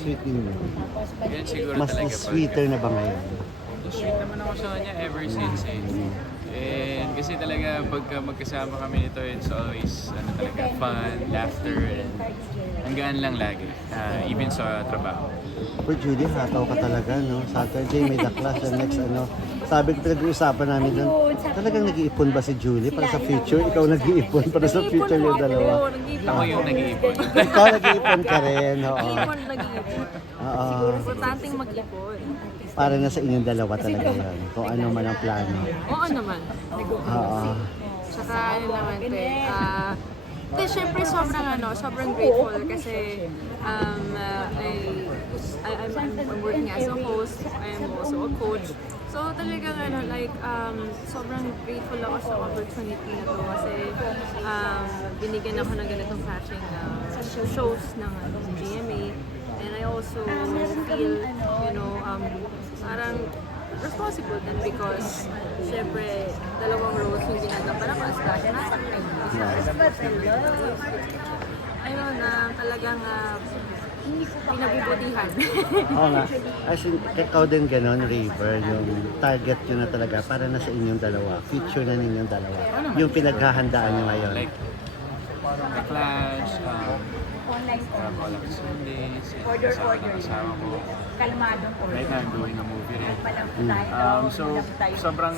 sweet ninyo? Yan siguro Mas talaga sweeter na ba ngayon? Sweet naman ako sa kanya ever since eh. And kasi talaga pagka magkasama kami nito, it's always talaga fun, laughter, and hanggaan lang lagi. Even sa trabaho. For Judy, hataw ka talaga, no? Saturday may the class, the next sabi ko, pinag-uusapan namin doon, talagang nag-iipon ba si Julie para sa future? Ikaw nag-iipon para sa future yung dalawa? Ako yung nag-iipon. Ikaw nag-iipon ka rin, oo. Nag-iipon. Oo. Importanteng mag-ipon. Para na sa inyong dalawa talaga yun, kung ano man ang plano. Oo naman. Oo. Tsaka ano naman ito, syempre sobrang grateful kasi I'm working as a host, I am also a coach. So talagang sobrang grateful ako sa opportunity na to kasi binigyan ako ng ganitong catching shows ng GMA. And I also feel, parang responsible din because syempre dalawang roles yung ginagawa ko as nasa ayun talagang pinabubutihan. Oo nga. As in, ikaw din ganon, River, yung target yun na talaga para na sa inyong dalawa, future na ninyong dalawa. Yung pinaghahandaan nyo ngayon. Like, The Clash, Travel of Sundays, and kasama ng asawa ko. Right now, I'm doing a movie rin. So, sobrang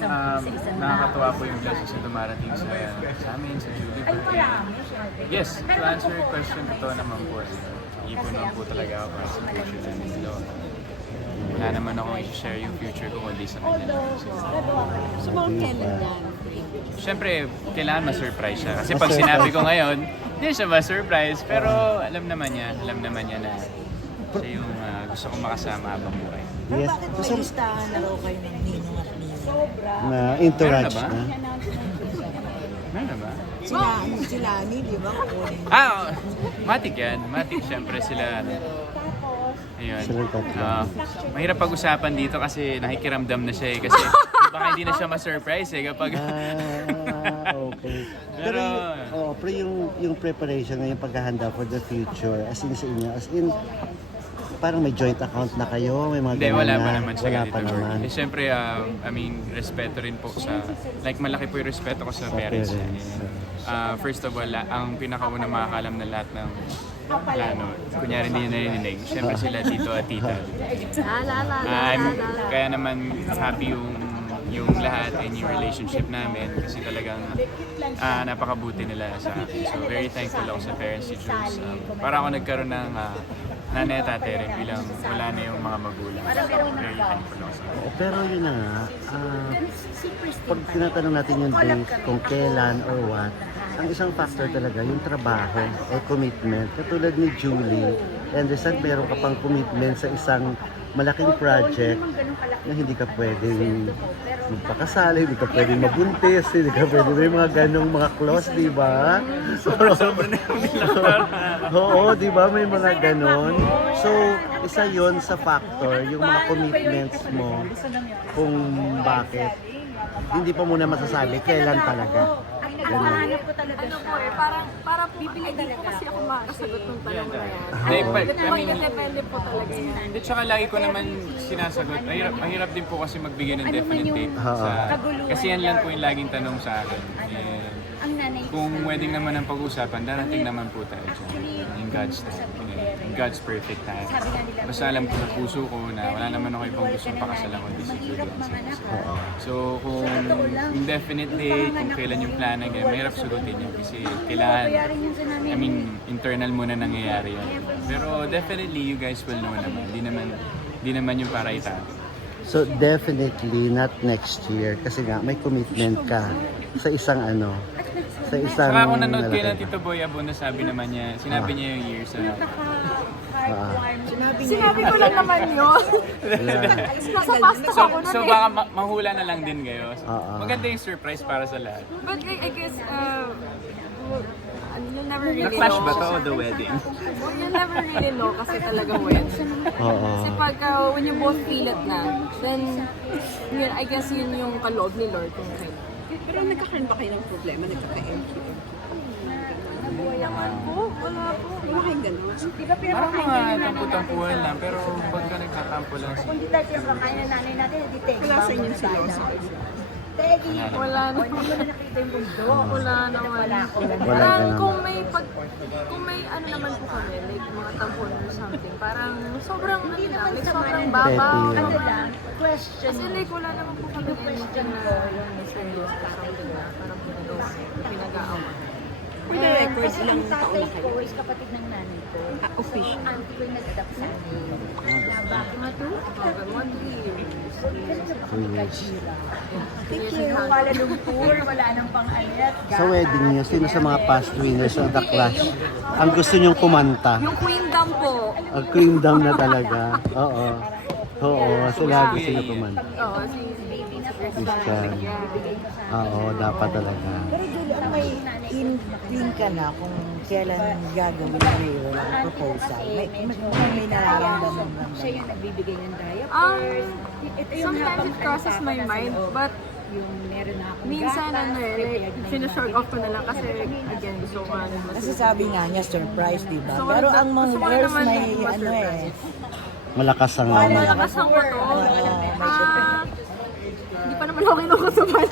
nakakatuwa po yung blessings na dumarating sa amin, sa Julie. Yes, to answer your question, ito naman po. Ipon lang po talaga ako para sa future namin dalawa. Wala naman akong i-share yung future ko kundi sa kanya. So mga kailan yan? Siyempre, kailangan ma-surprise siya. Kasi pag sinabi ko ngayon, hindi siya ma-surprise. Pero alam naman niya na siya yung gusto kong makasama habang buhay. Yes. Bakit may listahan na raw kayo ng ninong at ninong? Na entourage Meron na ba? na. Meron na ba? Sila ni, di ba? Kukunin. Matik yan. Matik, siyempre sila. Ayun. Silang tatlo. Mahirap pag-usapan dito kasi nakikiramdam na siya eh. Kasi baka hindi na siya ma-surprise eh kapag... Okay. Pero yung preparation na yung paghahanda for the future, as in sa inyo, as in, parang may joint account na kayo, may mga Hindi, ganun wala na. pa naman sa Wala ganito pa naman. work. Siyempre, respeto rin po sa... Like, malaki po yung respeto ko sa parents. First of all, ang pinakauna makakalam na lahat ng plano, kunyari hindi nyo narinig, siyempre sila tito at tita. Kaya naman happy yung lahat and yung relationship namin kasi talagang napakabuti nila sa akin. So very thankful ako sa parents ni Jules. Para ako nagkaroon ng nanay at ate rin bilang wala na yung mga magulang. So very thankful ako sa akin. Pero yun na nga, pag tinatanong natin yung date, kung kailan or what, ang isang factor talaga, yung trabaho or commitment. Katulad ni Julie, I understand meron ka pang commitment sa isang malaking project na hindi ka pwedeng magpakasal, hindi ka pwedeng mabuntis, hindi ka pwedeng may mga ganong mga clause, di ba? Sobra na Oo, di ba? May mga ganon. So, isa yon sa factor, yung mga commitments mo, kung bakit hindi pa muna masasabi kailan talaga. Ganun. Parang hindi po kasi ako makasagot ng tanong na yan. Depende po talaga yan. Hindi, tsaka lagi ko naman sinasagot. Mahirap din po kasi magbigay ng definite date. Kasi yan lang po yung laging tanong sa akin. Kung wedding naman ang pag-uusapan, darating naman po tayo dyan. In God's time. In God's perfect time. Basta alam ko sa puso ko na wala naman ako ibang gustong pakasalan kundi si Julie and Sins. So kung indefinite date, kung kailan yung plano, mahirap sagutin yun kasi kailangan, internal muna nangyayari yun. Pero definitely, you guys will know naman. Di naman yung para itago. So definitely not next year kasi nga may commitment ka sa isang sa isang Saka kung nanood kayo ng Tito Boy Abon na sinabi niya yung years na Sinabi ko lang naman yun. Nasa pastas ako nun So baka mahula na lang din kayo. Maganda yung surprise para sa lahat. But I guess, you'll never really Na-clash know. ba to o the wedding? Well, you'll never really know kasi talaga when. Kasi pag when you both feel it na, then I guess yun yung kaloob ni Lord kung kayo. Pero nagkakaroon ba kayo ng problema? Nagkaka-MQ? naman po, wala po. Wala kayong gano'n. Parang mga tampu-tampuhan lang, pero pagka nagkakampo lang siya. Wala sa inyo seryoso. Wala naman. Wala naman. Parang ganun. kung may ano naman po kami, like mga tampon or something, parang sobrang ano lang, like sobrang babaw. Kasi like wala naman po kami anything na serious or something na parang pinag-aawa. For the record, ilang taon na kayo? is kapatid ng nanay ko. Official. Auntie ko yung nag-adapt sa amin. Mga 3 years. Thank you. Kuala Lumpur, wala nang pang-alit. Sa wedding niyo, sino sa mga past winners ng The Clash ang gusto niyong kumanta? Yung Queendom po. Ang Queendom na talaga. Oo. Oo, sila gusto niyo kumanta. Oo, si baby na Christian. Oo, dapat talaga. Pero Julie, may in ka na kung kailan gagawin na yung proposal. May nararamdaman ba? Siya yung nagbibigay ng diapers. Ito yung Sometimes habang it crosses my mind, but yung meron na akong minsan gatas, ano eh, prepared na sinashort off ko na lang kasi again, gusto ko ano Kasi sabi nga niya, surprise, di ba? So, Pero ang mga gusto ko girls naman may ma-surprise. Malakas ang Malakas ang koto. Hindi pa naman ako kinukutuban.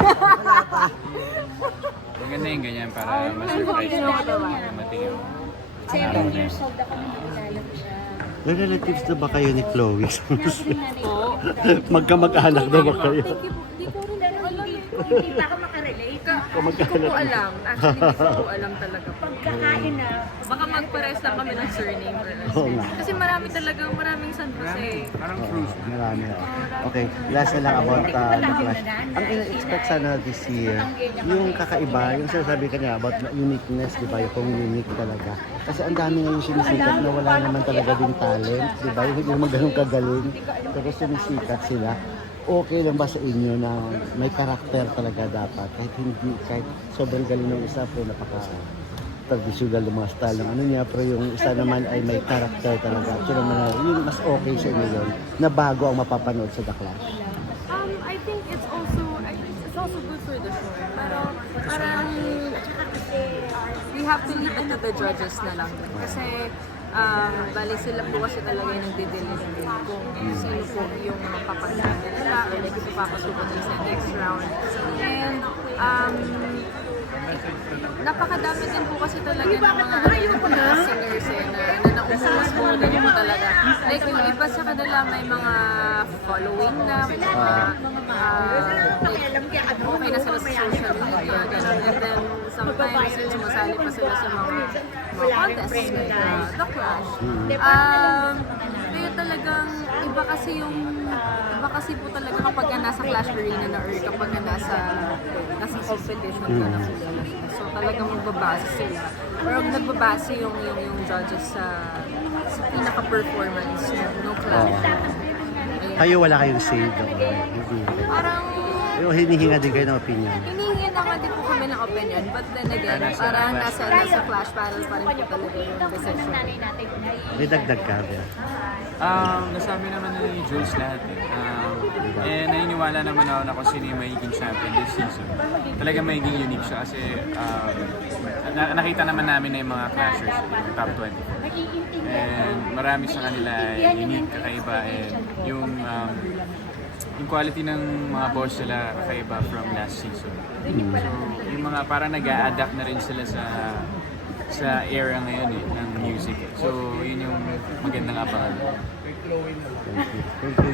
Maganda yung ganyan para ma-surprise Ay, ka. Dumating yung 7 years old ako nung nakilala ko siya. May relatives na ba kayo ni Chloe? Sabi ng nanay ko, Magkamag-anak na ba kayo? Thank you po. Hindi ko rin pero alam. hindi pa ako makarelate. Hindi ko po alam. Actually, hindi ko po alam talaga. Pagkakain na, Baka mag-pares lang kami ng surname or ano. Oo nga. Kasi maraming San Jose. parang Oo, cruise. marami. Okay, last na lang about The Clash. Ang ina-expect sana this year, yung kakaiba, yung sinasabi ka niya about uniqueness, di ba? Yung unique talaga. Kasi ang dami ngayon sinisikat na wala naman talaga din talent, di ba? Yung hindi naman ganun kagaling, pero sinisikat sila. Okay lang ba sa inyo na may karakter talaga dapat? Kahit sobrang galing ng isa, pero traditional ng mga style ng ano niya, pero yung isa naman ay may karakter talaga. So naman, yun mas okay sa inyo yun, na bago ang mapapanood sa The Clash. I think it's also good for the show. Pero parang we have to leave it to the judges na lang. Kasi bali sila po kasi talaga yung nagde-deliver kung sino po yung mga papanahan nila or like ito papasukan nila sa next round. And napakadami din po kasi talaga ng mga singers na nauuwas po din po talaga. Like yung iba sa kanila may mga following na, may mga okay na sila sa social media, gano'n. And then sometimes sumasali pa sila sa mga contests like The Clash. Kaya talagang iba kasi po talaga kapag nasa Clash Arena na or kapag nasa competition ka na po talaga. So talagang magbabase sila. Pero nagbabase yung judges sa pinaka-performance ng Clash. Kayo wala kayong say doon. Hindi. Parang Yung hinihinga din kayo ng opinion. hinihingi naman din po kami ng opinion, but then again, parang nasa Clash panel pa rin po talaga yung decision. nanay natin ay May dagdag ka ba? Nasabi naman ni Jules lahat eh. Naniniwala naman ako na kung sino yung magiging champion this season. Talaga magiging unique siya kasi nakita naman namin na yung mga clashers, yung top 24. And marami sa kanila ay unique, kakaiba, and yung quality ng mga boss nila kakaiba from last season. So, yung mga parang nag-a-adapt na rin sila sa era ngayon ng music. So, yun yung magandang abangan. Thank you.